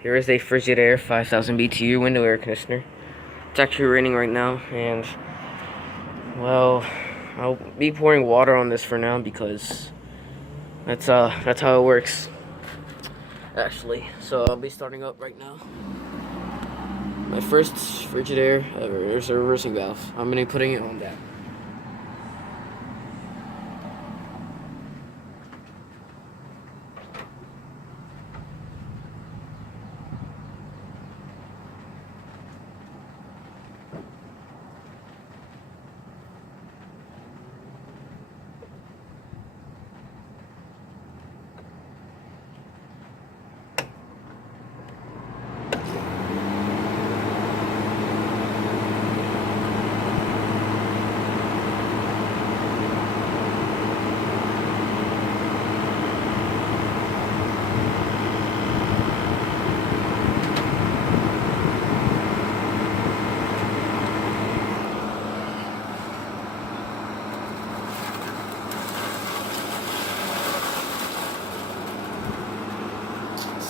Here is a Frigidaire 5000 BTU window air conditioner. It's actually raining right now, and well, I'll be pouring water on this for now because that's how it works. Actually, so I'll be starting up right now. My first Frigidaire ever. There's a reversing valve. I'm gonna be putting it on that.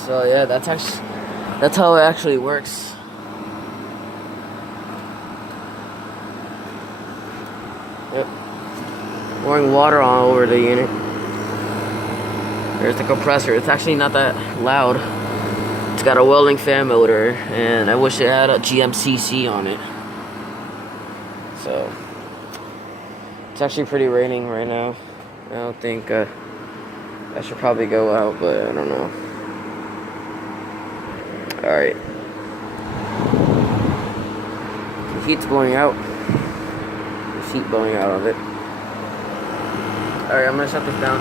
So yeah, that's how it actually works. Yep. Pouring water all over the unit. There's the compressor. It's actually not that loud. It's got a welding fan motor, and I wish it had a GMCC on it. So it's actually pretty raining right now. I don't think I should probably go out, but I don't know. Alright. The heat's blowing out. There's heat blowing out of it. Alright, I'm gonna shut this down.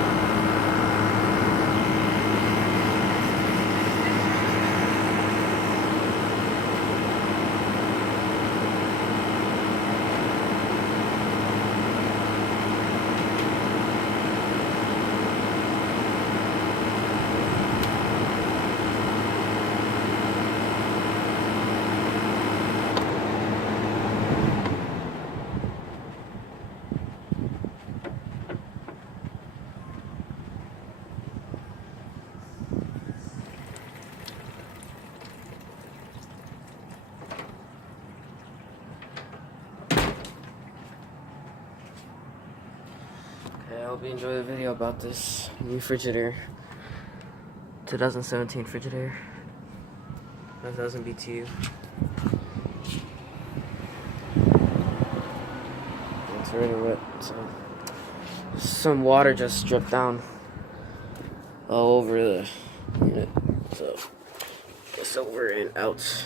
I hope you enjoy the video about this new Frigidaire. 2017 Frigidaire. 5000 BTU. It's already wet, so some water just dripped down all over the unit. So it's over and out.